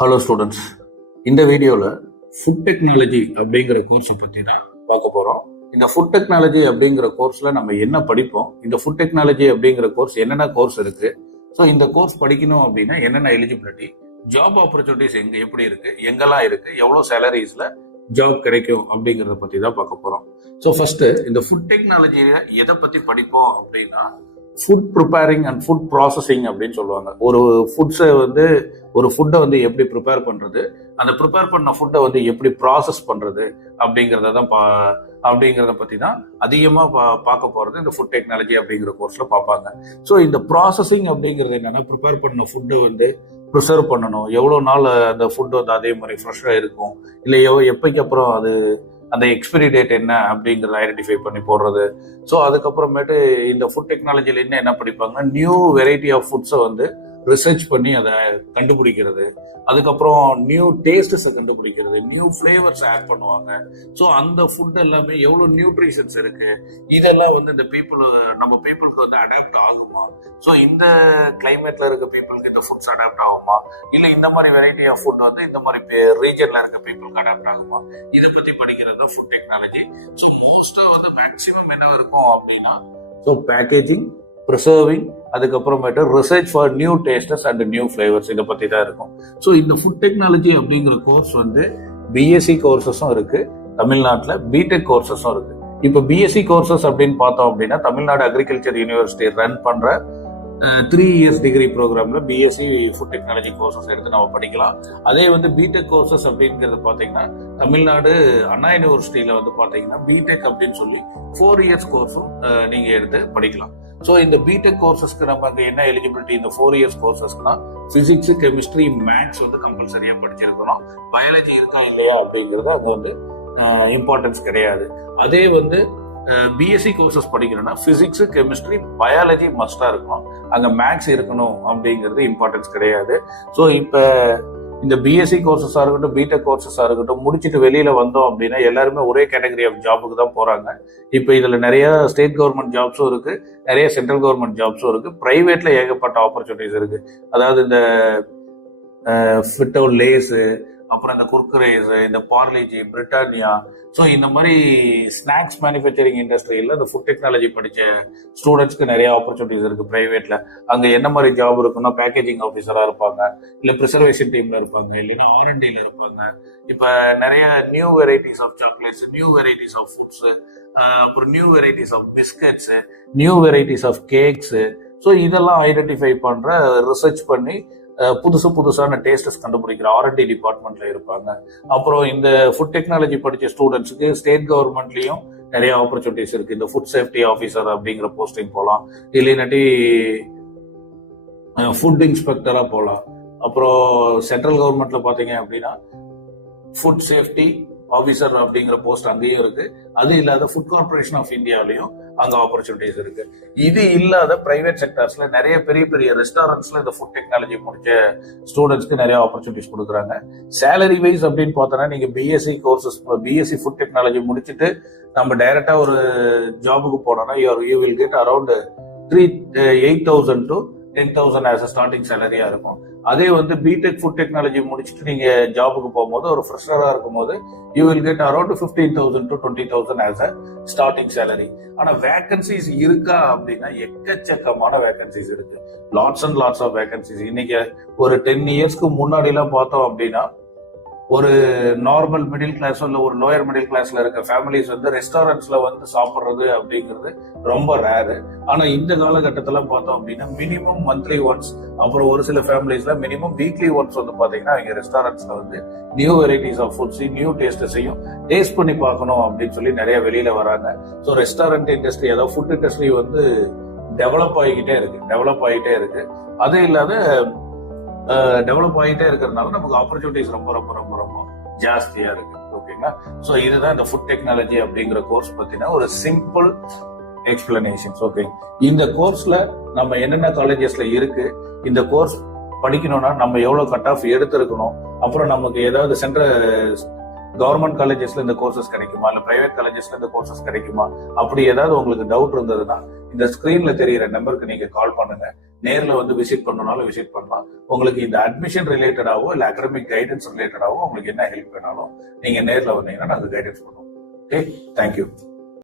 Hello students, இந்த வீடியோவில் food technology அப்படிங்கிற கோர்ஸை பற்றி தான் பார்க்க போகிறோம். இந்த ஃபுட் டெக்னாலஜி அப்படிங்கிற கோர்ஸில் நம்ம என்ன படிப்போம், இந்த ஃபுட் டெக்னாலஜி அப்படிங்கிற கோர்ஸ் என்னென்ன கோர்ஸ் இருக்குது, ஸோ இந்த கோர்ஸ் படிக்கணும் அப்படின்னா என்னென்ன எலிஜிபிலிட்டி, ஜாப் ஆப்பர்ச்சுனிட்டிஸ் எப்படி இருக்குது, எங்கெல்லாம் இருக்குது, எவ்வளோ சேலரிஸில் ஜாப் கிடைக்கும் அப்படிங்கிறத பற்றி தான் பார்க்க போகிறோம். ஸோ ஃபஸ்ட்டு இந்த ஃபுட் டெக்னாலஜியை எதை பற்றி படிப்போம் அப்படின்னா food preparing and food processing அப்படின்னு சொல்லுவாங்க. ஒரு ஃபுட்டை எப்படி ப்ரிப்பேர் பண்ணுறது, அந்த ப்ரிப்பேர் பண்ண ஃபுட்டை எப்படி ப்ராசஸ் பண்ணுறது அப்படிங்கிறத பற்றி தான் அதிகமாக பார்க்க போகிறது இந்த ஃபுட் டெக்னாலஜி அப்படிங்கிற கோர்ஸில் பார்ப்பாங்க. ஸோ இந்த ப்ராசஸிங் அப்படிங்கிறது என்னென்னா, ப்ரிப்பேர் பண்ண ஃபுட்டை ப்ரிசர்வ் பண்ணணும், எவ்வளோ நாள் அந்த ஃபுட்டு அதே மாதிரி ஃப்ரெஷ்ஷாக இருக்கும், இல்லை எப்போக்கு அப்புறம் அந்த எக்ஸ்பைரி டேட் என்ன அப்படிங்கிறத ஐடென்டிஃபை பண்ணி போடுறது. ஸோ அதுக்கப்புறமேட்டு இந்த ஃபுட் டெக்னாலஜியில் என்ன படிப்பாங்கன்னா, நியூ வெரைட்டி ஆஃப் ஃபுட்ஸை ரிசர்ச் பண்ணி அதை கண்டுபிடிக்கிறது, அதுக்கப்புறம் நியூ டேஸ்டஸை கண்டுபிடிக்கிறது, நியூ ஃப்ளேவர்ஸ் ஆட் பண்ணுவாங்க. ஸோ அந்த ஃபுட் எல்லாமே எவ்வளோ நியூட்ரிஷன்ஸ் இருக்கு, இதெல்லாம் இந்த நம்ம பீப்புளுக்கு அடாப்ட் ஆகுமா, ஸோ இந்த கிளைமேட்ல இருக்க பீப்புளுக்கு இந்த ஃபுட்ஸ் அடாப்ட் ஆகுமா, இல்லை இந்த மாதிரி வெரைட்டி ஆஃப் ஃபுட் இந்த மாதிரி ரீஜன்ல இருக்க பீப்புளுக்கு அடாப்ட் ஆகுமா, இதை பத்தி படிக்கிறது ஃபுட் டெக்னாலஜி. ஸோ மோஸ்டா மேக்சிமம் என்ன இருக்கும் அப்படின்னா, ஸோ பேக்கேஜிங், ப்ரிசர்விங், அதுக்கப்புறமேட்டு research for new tastes and new flavours, இதை பற்றி தான் இருக்கும். ஸோ இந்த ஃபுட் டெக்னாலஜி அப்படிங்கிற கோர்ஸ் பிஎஸ்சி கோர்சஸும் இருக்கு தமிழ்நாட்டில், பிடெக் கோர்சஸும் இருக்கு. இப்போ பிஎஸ்சி கோர்சஸ் அப்படின்னு பார்த்தோம் அப்படின்னா, தமிழ்நாடு அக்ரிகல்ச்சர் யூனிவர்சிட்டி ரன் பண்ற 3 இயர்ஸ் டிகிரி ப்ரோக்ராம்ல பிஎஸ்சி ஃபுட் டெக்னாலஜி கோர்சஸ் எடுத்து நம்ம படிக்கலாம். அதே பிடெக் கோர்சஸ் அப்படிங்கிறது பார்த்தீங்கன்னா, தமிழ்நாடு அண்ணா யூனிவர்சிட்டியில பார்த்தீங்கன்னா பிடெக் அப்படின்னு சொல்லி 4 இயர்ஸ் கோர்ஸும் நீங்க எடுத்து படிக்கலாம். ஸோ இந்த பிடெக் கோர்சஸ்க்கு நமக்கு என்ன எலிஜிபிலிட்டி, இந்த 4 இயர்ஸ் கோர்சஸ்க்குனா பிசிக்ஸ், கெமிஸ்ட்ரி, மேத்ஸ் கம்பல்சரியா படிச்சிருக்கணும். பயாலஜி இருக்கா இல்லையா அப்படிங்கிறது அது இம்பார்ட்டன்ஸ் கிடையாது. அதே பிஎஸ்சி கோர்சஸ் படிக்கணும்னா பிசிக்ஸ், கெமிஸ்ட்ரி, பயாலஜி மஸ்டா இருக்கணும், அங்க மேத்ஸ் இருக்கணும் அப்படிங்கிறது இம்பார்ட்டன்ஸ் கிடையாது. ஸோ இப்ப இந்த பிஎஸ்சி கோர்சஸா இருக்கட்டும், பிடெக் கோர்சஸா இருக்கட்டும், முடிச்சுட்டு வெளியில வந்தோம் அப்படின்னா எல்லாருமே ஒரே கேட்டகரி ஆஃப் ஜாபுக்கு தான் போறாங்க. இப்போ இதுல நிறைய ஸ்டேட் கவர்மெண்ட் ஜாப்ஸும் இருக்கு, நிறைய சென்ட்ரல் கவர்மெண்ட் ஜாப்ஸும் இருக்கு, பிரைவேட்ல ஏகப்பட்ட ஆப்பர்ச்சுனிட்டிஸ் இருக்கு. அதாவது இந்த ஃபிட்டோ லேஸு, அப்புறம் இந்த குர்குரேஸ், இந்த பார்லேஜி, பிரிட்டானியா, ஸோ இந்த மாதிரி ஸ்நாக்ஸ் மேனுஃபேக்சரிங் இண்டஸ்ட்ரியில் இந்த ஃபுட் டெக்னாலஜி படித்த ஸ்டூடெண்ட்ஸ்க்கு நிறைய ஆப்பர்ச்சுனிட்டிஸ் இருக்குது ப்ரைவேட்டில். அங்கே என்ன மாதிரி ஜாப் இருக்குன்னா, பேக்கேஜிங் ஆஃபீஸராக இருப்பாங்க, இல்லை ப்ரிசர்வேஷன் டீமில் இருப்பாங்க, இல்லைன்னா R&Dல இருப்பாங்க. இப்போ நிறைய new varieties of chocolates, new varieties of foods, அப்புறம் new varieties of biscuits, new varieties of cakes, so இதெல்லாம் ஐடென்டிஃபை பண்ணுற, ரிசர்ச் பண்ணி புதுசான டேஸ்டஸ் கண்டுபிடிக்கிற R&D டிபார்ட்மெண்ட்ல இருப்பாங்க. அப்புறம் இந்த ஃபுட் டெக்னாலஜி படிச்ச ஸ்டூடெண்ட்ஸுக்கு ஸ்டேட் கவர்மெண்ட்லயும் நிறைய ஆப்பர்ச்சுனிட்டிஸ் இருக்கு. இந்த ஃபுட் சேஃப்டி ஆஃபீஸர் அப்படிங்கிற போஸ்டிங் போகலாம், இல்லைன்னாட்டி ஃபுட் இன்ஸ்பெக்டரா போகலாம். அப்புறம் சென்ட்ரல் கவர்மெண்ட்ல பாத்தீங்க அப்படின்னா ஃபுட் சேஃப்டி ஆஃபீஸர் அப்படிங்கிற போஸ்ட் அங்கேயும் இருக்கு. அது இல்லாத ஃபுட் கார்பரேஷன் ஆஃப் இந்தியாவிலையும் அங்க ஆப்பர்ச்சுனிட்டிஸ் இருக்கு. இது இல்லாத பிரைவேட் செக்டர்ஸ்ல நிறைய பெரிய பெரிய ரெஸ்டாரண்ட்ஸ்ல இந்த ஃபுட் டெக்னாலஜி முடிச்ச ஸ்டூடெண்ட்ஸ்க்கு நிறைய ஆப்பர்ச்சுனிட்டிஸ் கொடுக்குறாங்க. சேலரி வைஸ் அப்படின்னு பார்த்தோன்னா, நீங்க பிஎஸ்சி ஃபுட் டெக்னாலஜி முடிச்சுட்டு நம்ம டைரக்டா ஒரு ஜாபுக்கு போனோம்னா you will get around 8,000 to 10,000 as starting சேலரியா இருக்கும். அதே பிடெக் ஃபுட் டெக்னாலஜி முடிச்சுட்டு நீங்க ஜாபுக்கு போகும்போது, ஒரு ஃப்ரெஷரா இருக்கும்போது you will get around 15,000 to 20,000 as a starting salary. ஆனா வேகன்சிஸ் இருக்கா அப்படின்னா எக்கச்சக்கமான வேகன்சிஸ் இருக்கு, lots and lots of vacancies. இன்னைக்கு ஒரு 10 இயர்ஸ்க்கு முன்னாடி எல்லாம் பார்த்தோம் அப்படின்னா, ஒரு நார்மல் மிடில் கிளாஸ் இல்ல ஒரு லோயர் மிடில் கிளாஸ்ல இருக்க ஃபேமிலிஸ் ரெஸ்டாரண்ட்ஸ்ல சாப்பிடுறது அப்படிங்கிறது ரொம்ப ரேரு. ஆனா இந்த காலகட்டத்துல பார்த்தோம் அப்படின்னா மினிமம் மந்த்லி ஒன்ஸ், அப்புறம் ஒரு சில ஃபேமிலிஸ்ல மினிமம் வீக்லி ஒன்ஸ் பாத்தீங்கன்னா அவங்க ரெஸ்டாரண்ட்ஸ்ல new varieties of foods, new டேஸ்டையும் டேஸ்ட் பண்ணி பார்க்கணும் அப்படின்னு சொல்லி நிறைய வெளியில வராங்க. ஸோ ரெஸ்டாரண்ட் இண்டஸ்ட்ரி, அதாவது ஃபுட் இண்டஸ்ட்ரி டெவலப் ஆகிட்டே இருக்கு. அதே இல்லாத டெவலப் ஆகிட்டே இருக்கிறதுனால நமக்கு ஆப்பர்ச்சுனிட்டிஸ் ரொம்ப ரொம்ப ரொம்ப ரொம்ப ஜாஸ்தியா இருக்கு. ஓகேங்களா? ஸோ இதுதான் இந்த ஃபுட் டெக்னாலஜி அப்படிங்கிற கோர்ஸ் பத்தின ஒரு சிம்பிள் எக்ஸ்பிளனேஷன்ஸ். ஓகே, இந்த கோர்ஸ்ல நம்ம என்னென்ன காலேஜஸ்ல இருக்கு, இந்த கோர்ஸ் படிக்கணும்னா நம்ம எவ்வளவு கட் ஆஃப் எடுத்திருக்கணும், அப்புறம் நமக்கு ஏதாவது கவர்மெண்ட் காலேஜஸ்ல இந்த கோர்சஸ் கிடைக்குமா, இல்ல பிரைவேட் காலேஜஸ்ல இந்த கோர்சஸ் கிடைக்குமா, அப்படி ஏதாவது உங்களுக்கு டவுட் இருந்ததுன்னா இந்த ஸ்கிரீன்ல தெரியிற நம்பருக்கு நீங்க கால் பண்ணுங்க. நேர்ல வந்து விசிட் பண்ணனாலும் விசிட் பண்ணலாம். உங்களுக்கு இந்த அட்மிஷன் ரிலேட்டடாவோ இல்ல அகடமிக் கைடன்ஸ் ரிலேட்டடாவோ உங்களுக்கு என்ன ஹெல்ப் வேணாலும் நீங்க நேர்ல வந்தீங்கன்னா நாங்க கைடன்ஸ் பண்ணுவோம். Okay, thank you.